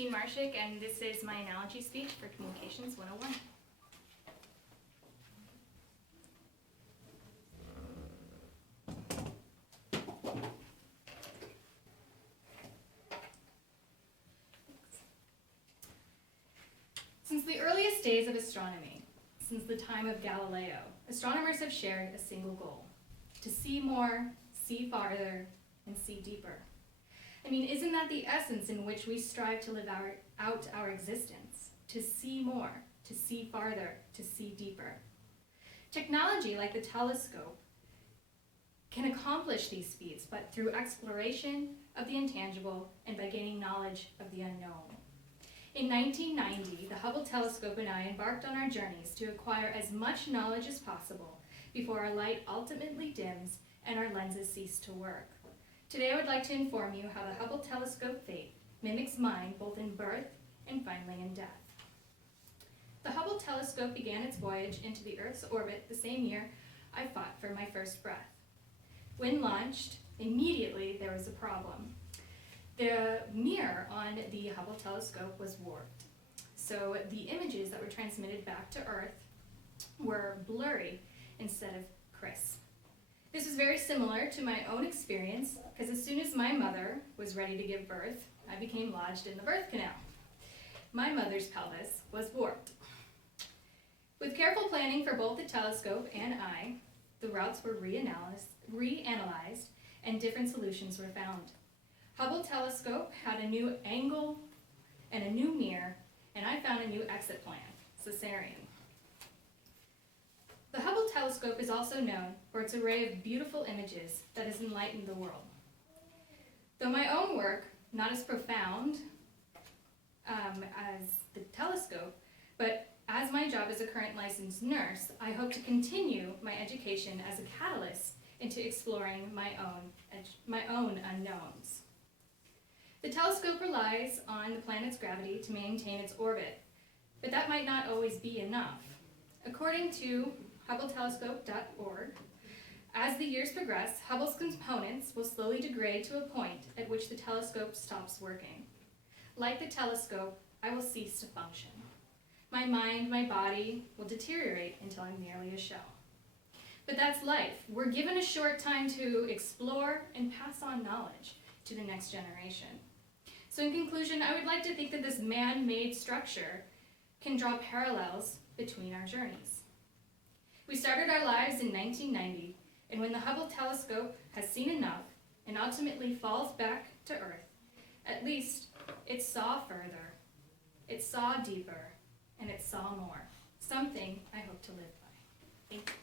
Christine Marshik, and this is my analogy speech for Communications 101. Since the earliest days of astronomy, since the time of Galileo, astronomers have shared a single goal: to see more, see farther, and see deeper. I mean, isn't that the essence in which we strive to live out our existence? To see more, to see farther, to see deeper. Technology, like the telescope, can accomplish these feats, but through exploration of the intangible and by gaining knowledge of the unknown. In 1990, the Hubble telescope and I embarked on our journeys to acquire as much knowledge as possible before our light ultimately dims and our lenses cease to work. Today I would like to inform you how the Hubble telescope fate mimics mine both in birth and finally in death. The Hubble telescope began its voyage into the Earth's orbit the same year I fought for my first breath. When launched, immediately there was a problem. The mirror on the Hubble telescope was warped, so the images that were transmitted back to Earth were blurry instead of crisp. This is very similar to my own experience, because as soon as my mother was ready to give birth, I became lodged in the birth canal. My mother's pelvis was warped. With careful planning for both the telescope and I, the routes were reanalyzed and different solutions were found. Hubble telescope had a new angle and a new mirror, and I found a new exit plan, cesarean. The Hubble telescope is also known for its array of beautiful images that has enlightened the world. Though my own work, not as profound as the telescope, but as my job as a current licensed nurse, I hope to continue my education as a catalyst into exploring my own unknowns. The telescope relies on the planet's gravity to maintain its orbit, but that might not always be enough. According to HubbleTelescope.org, as the years progress, Hubble's components will slowly degrade to a point at which the telescope stops working. Like the telescope, I will cease to function. My mind, my body will deteriorate until I'm merely a shell. But that's life. We're given a short time to explore and pass on knowledge to the next generation. So in conclusion, I would like to think that this man-made structure can draw parallels between our journeys. We started our lives in 1990, and when the Hubble telescope has seen enough and ultimately falls back to Earth, at least it saw further, it saw deeper, and it saw more. Something I hope to live by. Thank you.